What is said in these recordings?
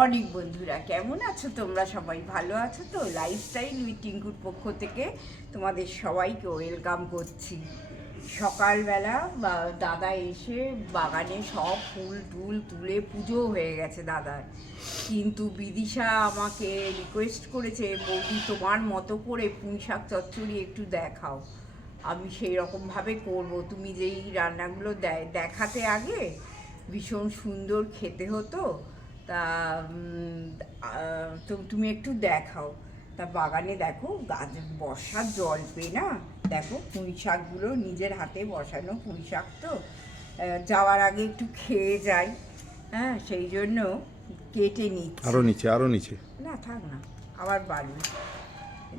Morning বন্ধুরা, কেমন আছো তোমরা সবাই? ভালো আছো তো? লাইফস্টাইল উইথ পক্ষ থেকে তোমাদের সবাইকে ওয়েলকাম করছি। সকালবেলা দাদা এসে বাগানে সব ফুল টুল তুলে পুজো হয়ে গেছে দাদার। কিন্তু বিদিশা আমাকে রিকোয়েস্ট করেছে, বৌদি, তোমার মতো করে পুঁই শাক চচ্চড়ি একটু দেখাও। আমি সেই রকমভাবে করব। তুমি যেই রান্নাগুলো দে- দেখাতে আগে ভীষণ সুন্দর খেতে হতো। তা তুমি একটু দেখাও। তা বাগানে দেখো গাছ বর্ষার জল পেয়ে না? দেখো পুঁই শাকগুলো নিজের হাতে বসানো পুঁই শাক তো। যাওয়ার আগে একটু খেয়ে যাই হ্যাঁ সেই জন্য কেটে নিচ্ছি। আরও নিচে আরও নিচে। না থাক না আবার বাড়ি।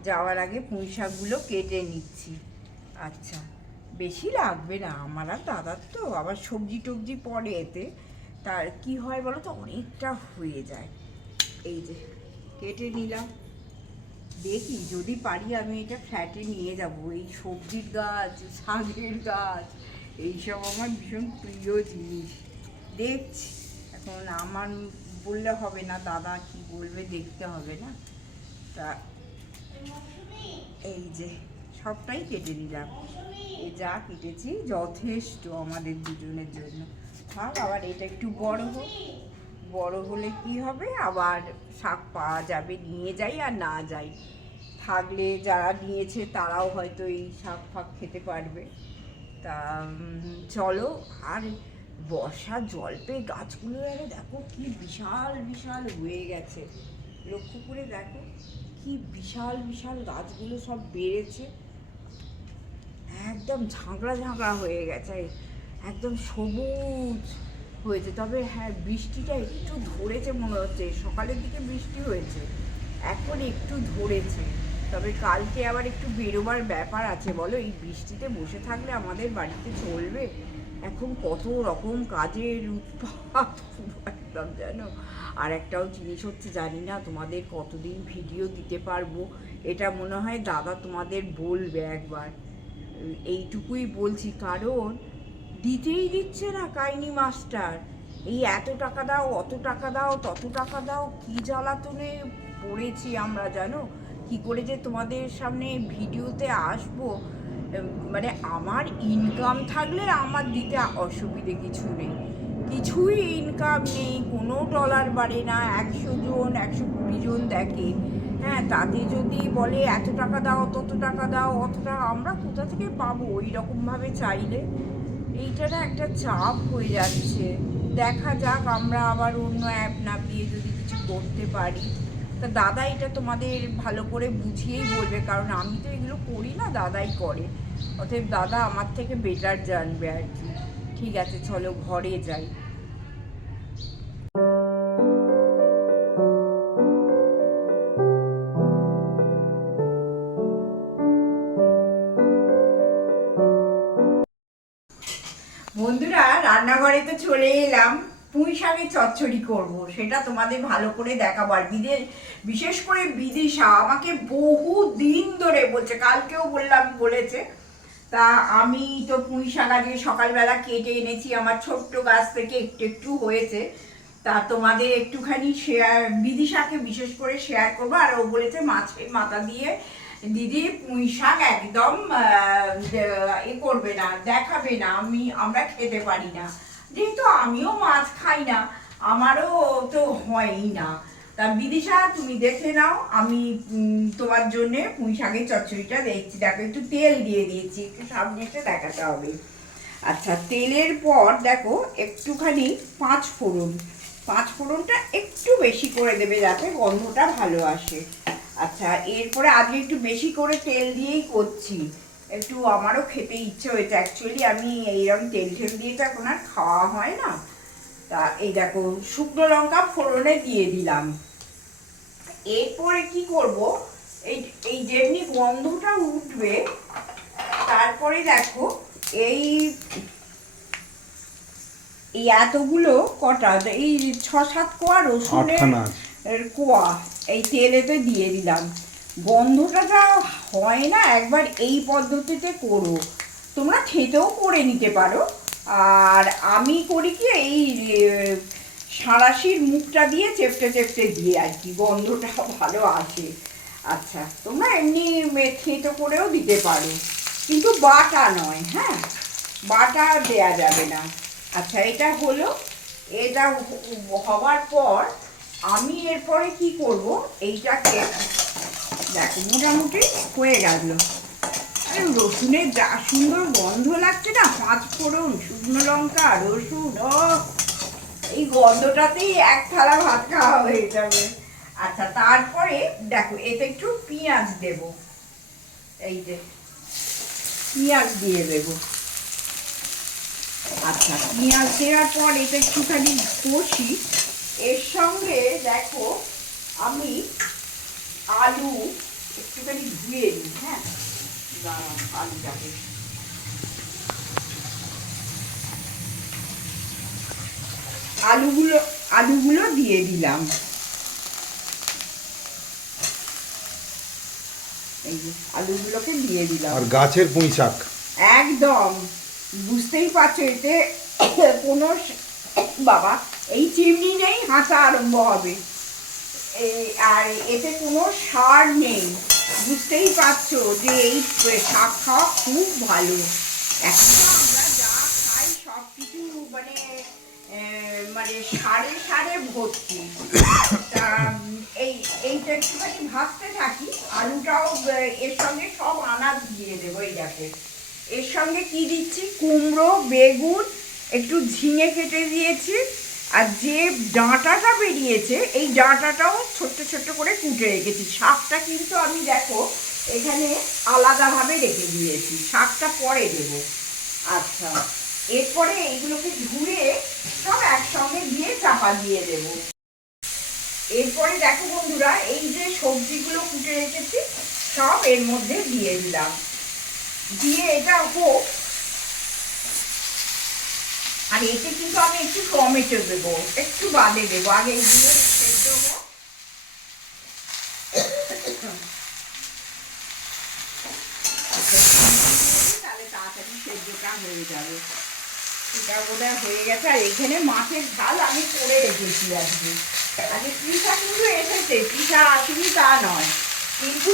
যাওয়ার আগে পুঁই শাকগুলো কেটে নিচ্ছি। আচ্ছা বেশি লাগবে না আমার আর দাদার তো আবার সবজি টবজি পড়ে এতে। তার কি হয় বলো তো অনেকটা হয়ে যায়। এই যে, কেটে নিলাম। দেখি, যদি পারি আমি এটা ফ্ল্যাটে নিয়ে যাব। এই সবজির গাছ শাকের গাছ, এইসব আমার ভীষণ প্রিয় জিনিস। দেখছি, এখন আমার বললে হবে না, দাদা কি বলবে দেখতে হবে না। তা, এই যে, সবটাই কেটে নিলাম। যা কেটেছি, যথেষ্ট আমাদের দুজনের জন্য। থাক আবার এটা একটু বড় হোক। বড় হলে কি হবে? আবার শাক পাওয়া যাবে, নিয়ে যাই আর না যাই। থাকলে যারা নিয়েছে তারাও হয়তো এই শাক ফাক খেতে পারবে। তা চলো, আর বর্ষা জল পেয়ে গাছগুলো আরে দেখো কি বিশাল বিশাল হয়ে গেছে। লক্ষ্য করে দেখো কি বিশাল বিশাল গাছগুলো সব বেড়েছে। একদম ঝাঁকড়া ঝাঁকড়া হয়ে গেছে। একদম সবুজ হয়েছে। তবে হ্যাঁ বৃষ্টিটা একটু ধরেছে মনে হচ্ছে। সকালের দিকে বৃষ্টি হয়েছে, এখন একটু ধরেছে। তবে কালকে আবার একটু বেরোবার ব্যাপার আছে, বলো? এই বৃষ্টিতে বসে থাকলে আমাদের বাড়িতে চলবে? এখন কত রকম কাজের উৎপাত, একদম জানো আর একটাও জিনিস হচ্ছে, জানি না তোমাদের কতদিন ভিডিও দিতে পারব। এটা মনে হয় দাদা তোমাদের বলবে একবার। এইটুকুই বলছি। কারণ দিতেই দিচ্ছে না কাইনি মাস্টার। এই এত টাকা দাও, অত টাকা দাও, তত টাকা দাও, কি জ্বালাতনে পড়েছি আমরা জানো? কি করে যে তোমাদের সামনে ভিডিওতে আসব? মানে আমার ইনকাম থাকলে আমার দিতে অসুবিধে কিছু নেই। কিছুই ইনকাম নেই, কোনো ডলার বাড়ে না, একশো জন, একশো কুড়ি জন দেখে। হ্যাঁ তাতে যদি বলে এত টাকা দাও, তত টাকা দাও অত টাকা আমরা কোথা থেকে পাবো? ওই রকমভাবে চাইলে এইটা না একটা চাপ হয়ে যাচ্ছে। দেখা যাক, আমরা আবার অন্য অ্যাপ না পেয়ে যদি কিছু করতে পারি। তা দাদা এটা তোমাদের ভালো করে বুঝিয়েই বলবে, কারণ আমি তো এগুলো করি না, দাদাই করে। অতএব দাদা আমার থেকে বেটার জানবে আর কি। ঠিক আছে, চলো ঘরে যাই। রান্নাঘরে তো চলে এলাম। পুঁই শাকের চচ্চড়ি করব, সেটা তোমাদের ভালো করে দেখাবার বিদেশ বিশেষ করে বিদিশা আমাকে বহু দিন ধরে বলছে, কালকেও বললাম, বলেছে। তা আমি তো পুঁই শাক আজকে সকালবেলা কেটে এনেছি, আমার ছোট্ট গাছ থেকে একটু একটু হয়েছে। তা তোমাদের একটুখানি শেয়ার বিদিশাকে বিশেষ করে শেয়ার করব। আর ও বলেছে, মাছের মাথা দিয়ে দিদি পুঁই শাক একদম এ করবে না, দেখাবে না। আমি আমরা খেতে পারি না। যেহেতু আমিও মাছ খাই না, আমারও তো হয়ই না। তা বিদিশা, তুমি দেখে নাও, আমি তোমার জন্য পুঁই শাকের চচ্চড়িটা দেখছি। দেখো, একটু তেল দিয়ে দিয়েছি, একটু সামনে এসে দেখাতে হবে। আচ্ছা তেলের পর দেখো, একটুখানি পাঁচ ফোড়ন। পাঁচ ফোড়নটা একটু বেশি করে দেবে যাতে গন্ধটা ভালো আসে। আচ্ছা এরপরে আজকে একটু বেশি করে তেল দিয়েই করছি। একটু আমারও খেতে ইচ্ছে হয়েছে। অ্যাকচুয়ালি আমি এইরকম তেল ঠেল দিয়ে তো এখন আর খাওয়া হয় না। তা এই দেখো শুকনো লঙ্কা ফোড়নে দিয়ে দিলাম। এরপরে কি করব? এই এই যেমনি গন্ধটা উঠবে তারপরে দেখো এই এই এতগুলো কটা এই ছ সাত কোয়া রসুনের কোয়া এই তেলে তেলেতে দিয়ে দিলাম। গন্ধটা যা হয় না, একবার এই পদ্ধতিতে করো। তোমরা খেতেও করে নিতে পারো। আর আমি করি কি, এই সাঁড়াশির মুখটা দিয়ে চেপটে চেপটে দিয়ে আর কি গন্ধটা ভালো আছে আচ্ছা তোমরা এমনি থেঁতো করেও দিতে পারো। কিন্তু বাটা নয় হ্যাঁ? বাটা দেয়া যাবে না। আচ্ছা এটা হলো, এটা হ- হওয়ার পর আমি এরপরে কি করব, এইটাকে দেখো, মোটামুটি হয়ে গেল। রসুনের যা সুন্দর গন্ধ লাগছে না, পাঁচ ফোড়ন, শুকনো লঙ্কা, রসুন এই গন্ধটাতেই এক থালা ভাত খাওয়া হয়ে যাবে। আচ্ছা তারপরে দেখো, এতে একটু পেঁয়াজ দেব। এই যে, পেঁয়াজ দিয়ে দেব। আচ্ছা পেঁয়াজ দেওয়ার পর এটা একটুখানি কষি। এর সঙ্গে দেখো, আমি আলু একটুখানি ধুয়ে নিই হ্যাঁ? আলুটাকে। আলুগুলো আলুগুলো দিয়ে দিলাম। এই আলুগুলোকে দিয়ে দিলাম। আর গাছের পুঁই শাক। একদম। বুঝতেই পারছ এতে কোনো বাবা এই চিমনি নেই হাঁচা আরম্ভ হবে। আর এতে কোনো সার নেই। বুঝতেই পারছ যে এই শাক খাওয়া খুব ভালো। এখন তো আমরা যা খাই সব কিছু মানে মানে সারে সারে ভর্তি। তা, এই, এইটা একটুখানি ভাজতে থাকি। আলুটাও এর সঙ্গে সব আনাজ দিয়ে দেবো এই দেখো। এর সঙ্গে কি দিচ্ছি? কুমড়ো, বেগুন, একটু ঝিঙে কেটে দিয়েছি। আর যে ডাঁটাটা বেরিয়েছে, এই ডাঁটাটাও ছোট্ট ছোট্ট করে কুটে রেখেছি। শাকটা কিন্তু আমি দেখো, এখানে আলাদাভাবে রেখে দিয়েছি। শাকটা পরে দেবো। আচ্ছা এরপরে এইগুলোকে ধুয়ে সব একসঙ্গে দিয়ে চাপা দিয়ে দেবো। এরপরে দেখো বন্ধুরা, এই যে সবজিগুলো কুটে রেখেছি, সব এর মধ্যে দিয়ে দিলাম। দিয়ে এটা হোক এতে কিন্তু আমি একটু টমেটো দেবো, একটু বাদে দেবো, আগে হয়ে গেছে, আর এখানে মাছের ঝাল আমি করে কিন্তু এসেছে তা নয়। কিন্তু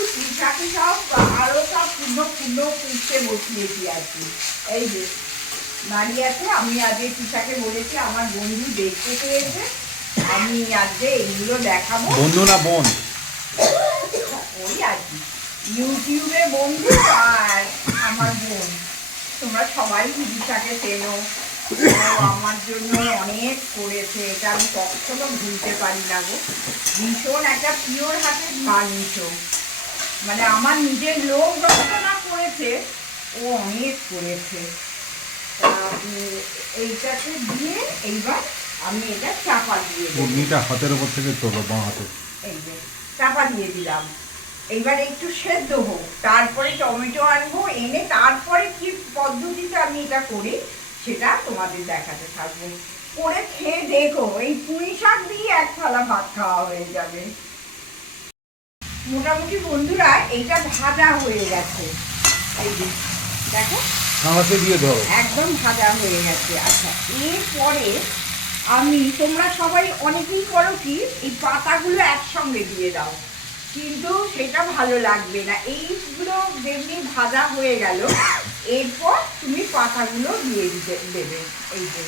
সব আরও সব বসিয়েছি আর কি এই যে দাঁড়িয়ে আছে আমি আজকে তৃষাকে বলেছি আমার বন্ধু দেখতে পেয়েছে আমি আজকে এইগুলো দেখাবো। বন্ধু না বোন? ওই আর কি। ইউটিউবে বন্ধু আর আমার বোন। তোমরা সবাই দিদিটাকে চেনো। আমার জন্য অনেক করেছে এটা আমি কখনো ভুলতে পারি না গো। ভীষণ একটা পিওর হাতের মানুষ। মানে আমার নিজের লোক যতটা না করেছে ও অনেক করেছে। এইটাকে দিয়ে এইবার আমি এটা চাপা দিয়ে দেবো। হাতের ওপর থেকে তোলো বাঁ হাতে। এই যে চাপা দিয়ে দিলাম। এইবার একটু সেদ্ধ হোক তারপরে টমেটো আনব এনে তারপরে কি পদ্ধতিতে আমি এটা করি সেটা তোমাদের দেখাতে থাকব। করে খেয়ে দেখো এই পুঁই শাক দিয়ে এক থালা ভাত খাওয়া হয়ে যাবে। মোটামুটি বন্ধুরা এইটা ভাজা হয়ে গেছে। এই দেখো। কাঁচে দিয়ে ধরো। একদম ভাজা হয়ে গেছে। আচ্ছা এরপরে আমি, তোমরা সবাই অনেকেই করো কি, এই পাতাগুলো একসঙ্গে দিয়ে দাও। কিন্তু সেটা ভালো লাগবে না। এইগুলো যেমনি ভাজা হয়ে গেল, এরপর তুমি পাতাগুলো দিয়ে দিতে, দেবে। এই যে,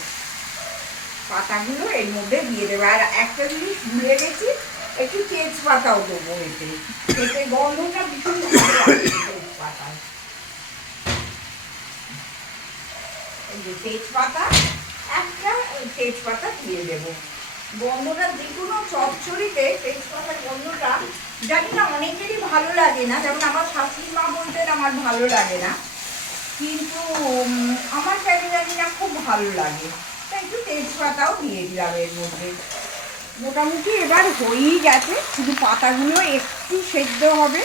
পাতাগুলো এর মধ্যে দিয়ে দেবে। আর একটা জিনিস ভুলে গেছি, একটু তেজপাতাও দেবো এতে। এতে গন্ধটা ভীষণ ভালো লাগে তেজপাতায় যে তেজপাতা, একটা তেজপাতা দিয়ে দেব। গন্ধটা যে কোনো চচ্চড়িতে তেজপাতার গন্ধটা জানি না, অনেকেরই ভালো লাগে না। যেমন আমার শাশুড়ি মা বলতেন, আমার ভালো লাগে না। কিন্তু আমার কেন জানি না খুব ভালো লাগে। তাই একটু তেজপাতাও দিয়ে দিলাম এর মধ্যে। মোটামুটি এবার হয়েই গেছে। শুধু পাতাগুলো একটু সেদ্ধ হবে।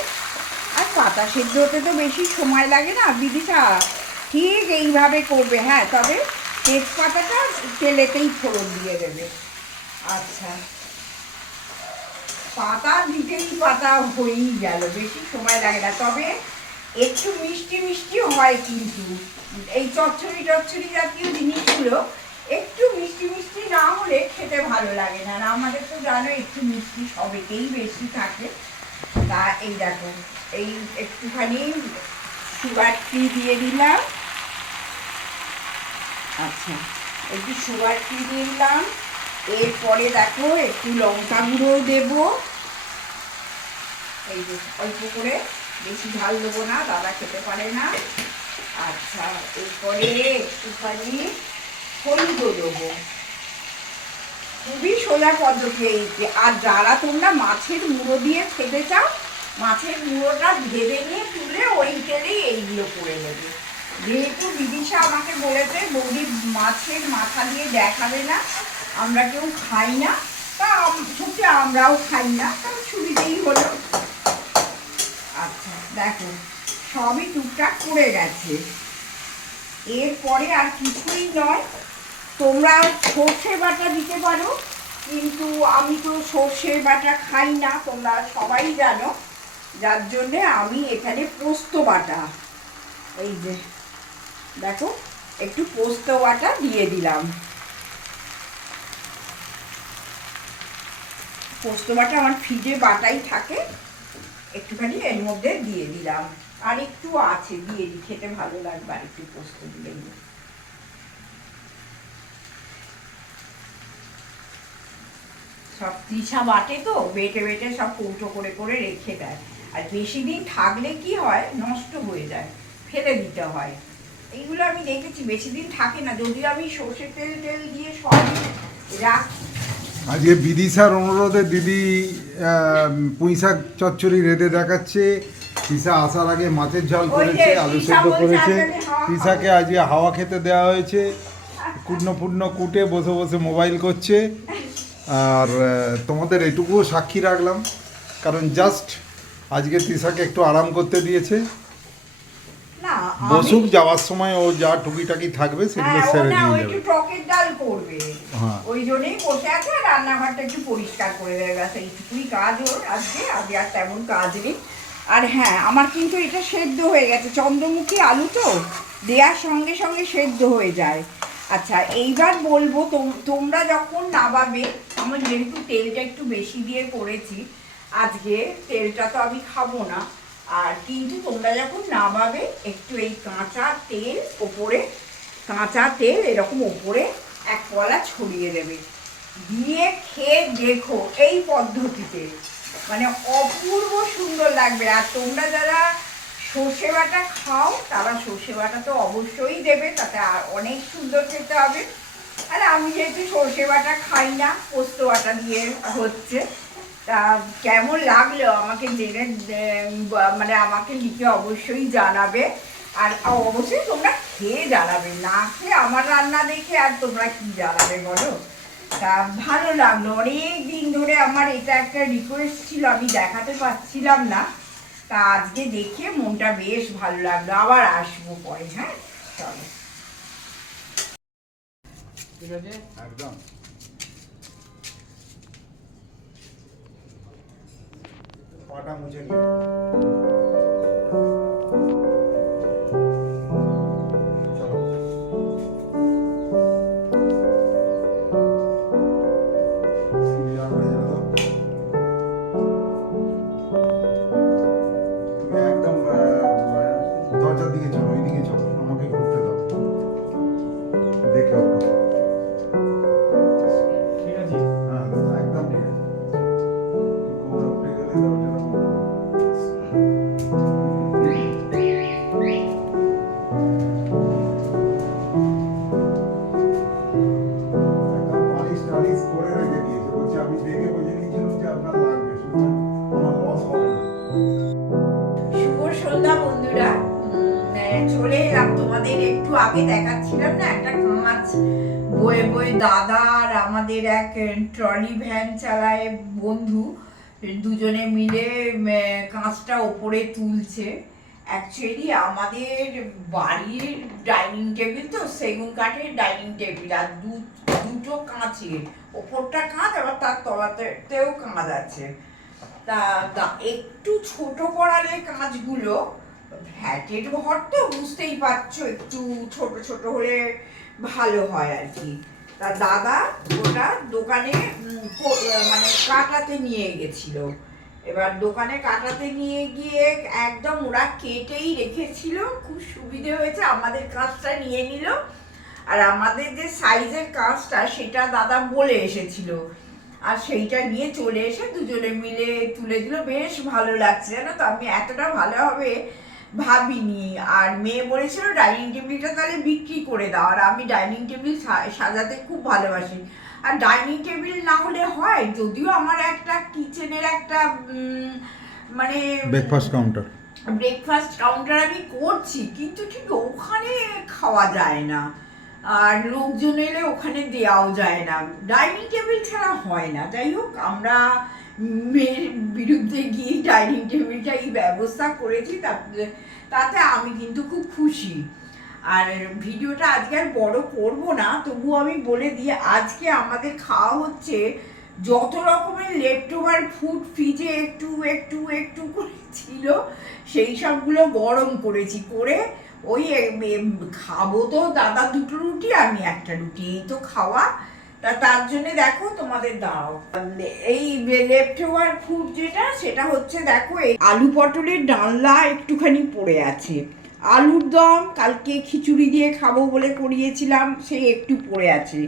আর পাতা সেদ্ধ হতে তো বেশি সময় লাগে না। বিদিশা ঠিক এইভাবে করবে হ্যাঁ তবে তেজপাতাটা তেলেতেই ফোড়ন দিয়ে দেবে। আচ্ছা। পাতা দিতেই পাতা হয়েই গেল, বেশি সময় লাগে না। তবে একটু মিষ্টি মিষ্টি হয় কিন্তু। এই চচ্চড়ি টচ্চড়ি জাতীয় জিনিসগুলো একটু মিষ্টি মিষ্টি না হলে খেতে ভালো লাগে না। আর আমাদের তো জানো একটু মিষ্টি সবেতেই বেশি থাকে। তা এই দেখো, এই একটুখানি সুগার ফ্রি দিয়ে দিলাম। আচ্ছা একটু সুগার দিয়ে দিলাম। এরপরে দেখো, একটু লঙ্কা গুঁড়োও দেবো। এই যে অল্প করে, বেশি ঝাল দেবো না, দাদা খেতে পারে না। আচ্ছা এরপরে একটুখানি হলুদও দেবো। খুবই সোজা পদ্ধতি আর যারা তোমরা মাছের মুড়ো দিয়ে খেতে চাও, মাছের মুড়োটা ভেবে নিয়ে তুলে ওই তেলেই এইগুলো করে নেবে। যেহেতু বিদিশা আমাকে বলেছে, বৌদি মাছের মাথা দিয়ে দেখাবে না, আমরা কেউ খাই না। তা সত্যি আমরাও খাই না, তা সুবিধেই হলো। আচ্ছা দেখো, সবই টুকটাক করে গেছে। এরপরে আর কিছুই নয়। তোমরা সর্ষে বাটা দিতে পারো, কিন্তু আমি তো সর্ষে বাটা খাই না, তোমরা সবাই জানো। যার জন্যে আমি এখানে পোস্ত বাটা। এই যে দেখো, একটু পোস্ত বাটা দিয়ে দিলাম। পোস্ত বাটা আমার ফ্রিজে বাটাই থাকে, একটুখানি এর মধ্যে দিয়ে দিলাম। আর একটু আছে, দিয়ে দিই খেতে ভালো লাগবে আর একটু পোস্ত দিলে। সব তৃষা বাটে তো, বেটে বেটে সব কৌটো করে করে রেখে দেয়। আর বেশি দিন থাকলে কি হয়, নষ্ট হয়ে যায়, ফেলে দিতে হয়। এইগুলো আমি দেখেছি বেশি দিন থাকে না। যদিও আমি সর্ষের তেল টেল দিয়ে রাখি। আজকে বিদিশার অনুরোধে দিদি পুঁই শাক চচ্চড়ি রেঁধে দেখাচ্ছে। তিশা আসার আগে মাছের ঝাল করেছে আলু সেদ্ধ করেছে। তিশাকে আজকে হাওয়া খেতে দেওয়া হয়েছে। কুটনো ফুটনো কুটে বসে বসে মোবাইল করছে। আর তোমাদের এটুকুও সাক্ষী রাখলাম। কারণ জাস্ট আজকে তিশাকে একটু আরাম করতে দিয়েছে। বসুক যাওয়ার সময় ও যা টুকিটাকি থাকবে সেগুলো হ্যাঁ সেরে দিয়ে একটু যাবে। টকের ডাল করবে। হ্যাঁ। ওই জন্যই বসে আছে আর রান্নাঘরটা একটু পরিষ্কার করে দেবে। ব্যাস এইটুকুই কাজ ওর আজকে আজকে আর তেমন কাজ নেই। আর হ্যাঁ আমার কিন্তু এটা সেদ্ধ হয়ে গেছে। চন্দ্রমুখী আলু তো দেওয়ার সঙ্গে সঙ্গে সেদ্ধ হয়ে যায়। আচ্ছা এইবার বলব তোম- তোমরা যখন নাবাবে আমার যেহেতু তেলটা একটু বেশি দিয়ে করেছি আজকে তেলটা তো আমি খাব না। আর কিন্তু তোমরা যখন নামাবে, একটু এই কাঁচা তেল ওপরে, কাঁচা তেল এরকম ওপরে এক কলা ছড়িয়ে দেবে। দিয়ে খেয়ে দেখো এই পদ্ধতিতে। মানে অপূর্ব সুন্দর লাগবে। আর তোমরা যারা সর্ষে বাটা খাও, তারা সর্ষে বাটা তো অবশ্যই দেবে, তাতে আর অনেক সুন্দর খেতে হবে। আর আমি যেহেতু সর্ষে বাটা খাই না, পোস্ত বাটা দিয়ে হচ্ছে। তা কেমন লাগল আমাকে জেনে মানে আমাকে লিখে অবশ্যই জানাবে। আর অবশ্যই তোমরা খেয়ে জানাবে না খেয়ে আমার রান্না দেখে আর তোমরা কি জানাবে বলো? তা ভালো লাগল। অনেক দিন ধরে আমার এটা একটা রিকোয়েস্ট ছিল আমি দেখাতে পারছিলাম না। তা আজকে দেখে মনটা বেশ ভালো লাগল। আবার আসব পরে হ্যাঁ? চলো। ঠিক আছে? একদম। পাটা মুছে নিয়ে দাদা আর আমাদের এক ট্রলি ভ্যান চালায় বন্ধু। দুজনে মিলে কাঁচটা ওপরে তুলছে। অ্যাকচুয়ালি আমাদের বাড়ির ডাইনিং টেবিল তো, সেগুন কাঠের ডাইনিং টেবিল আর দু, দুটো কাঁচের ওপরটা কাঁচ, আবার তার তলাতেও কাঁচ আছে। তা একটু ছোট করালে কাঁচগুলো ফ্ল্যাটের ঘর তো, বুঝতেই পারছ, একটু ছোট ছোট হলে ভালো হয় আর কি। তা দাদা ওটা দোকানে মানে কাটাতে নিয়ে গেছিল। এবার দোকানে কাটাতে নিয়ে গিয়ে একদম ওরা কেটেই রেখেছিল। খুব সুবিধে হয়েছে, আমাদের কাজটা নিয়ে নিল। আর আমাদের যে সাইজের কাজটা সেটা দাদা বলে এসেছিল। আর সেইটা নিয়ে চলে এসে দুজনে মিলে তুলে দিল। বেশ ভালো লাগছে জানো তো? আমি এতটা ভালো হবে ভাবিনি। আর মেয়ে বলেছিল ডাইনিং টেবিলটা তাহলে বিক্রি করে দাও। আর আমি ডাইনিং টেবিল সাজাতে খুব ভালোবাসি। আর ডাইনিং টেবিল না হলে হয় যদিও আমার একটা কিচেনের একটা মানে ব্রেকফাস্ট কাউন্টার ব্রেকফাস্ট কাউন্টার আমি করছি কিন্তু ঠিক ওখানে খাওয়া যায় না। আর লোকজন এলে ওখানে দেওয়াও যায় না। ডাইনিং টেবিল ছাড়া হয় না। যাই হোক আমরা মেয়ের বিরুদ্ধে গিয়ে ডাইনিং টেবিলটা এই ব্যবস্থা করেছি তাতে আমি কিন্তু খুব খুশি। আর ভিডিওটা আজকে আর বড় করব না, তবু আমি বলে দিই, আজকে আমাদের খাওয়া হচ্ছে যত রকমের লেফট ওভার ফুড ফ্রিজে একটু একটু একটু করে ছিল, সেই সবগুলো গরম করেছি, করে ওই খাব তো দাদা দুটো রুটি, আমি একটা রুটি, এই তো খাওয়া। তা তার জন্য দেখো তোমাদের দাও। এই লেফট ওভার ফুড যেটা, সেটা হচ্ছে দেখো এই আলু পটলের ডালনা একটুখানি পড়ে আছে। আলুর দম কালকে খিচুড়ি দিয়ে খাব বলে করিয়েছিলাম, সে একটু পড়ে আছে।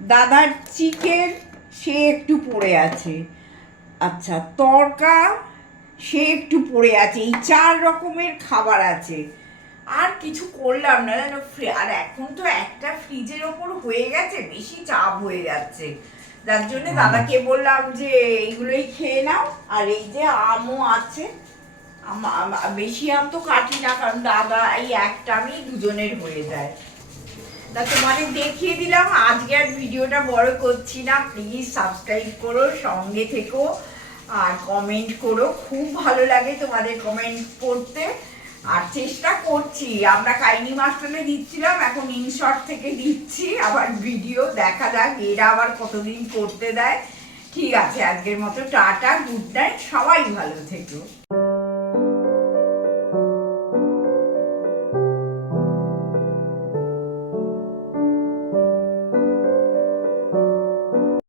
দাদার চিকেন, সে একটু পড়ে আছে। আচ্ছা তরকা, সে একটু পড়ে আছে। এই চার রকমের খাবার আছে। আর কিছু করলাম না জানো ফ্রি- আর এখন তো একটা ফ্রিজের ওপর হয়ে গেছে বেশি চাপ হয়ে যাচ্ছে। যার জন্য দাদাকে বললাম যে এইগুলোই খেয়ে নাও। আর এই যে আমও আছে। বেশি আম তো কাটি না কারণ দাদা এই একটা আমি দুজনের হয়ে যায়। তা তোমাদের দেখিয়ে দিলাম আজকে আর ভিডিওটা বড় করছি না। প্লিজ সাবস্ক্রাইব করো সঙ্গে থেকো আর কমেন্ট করো। খুব ভালো লাগে তোমাদের কমেন্ট পড়তে আর চেষ্টা করছি। আমরা কাইনি মাস্টারে দিচ্ছিলাম, এখন ইনশর্ট থেকে দিচ্ছি। আবার ভিডিও দেখা যাক, এরা আবার কতদিন করতে দেয়। ঠিক আছে, আজকের মতো টাটা, গুড নাইট, সবাই ভালো থেকো।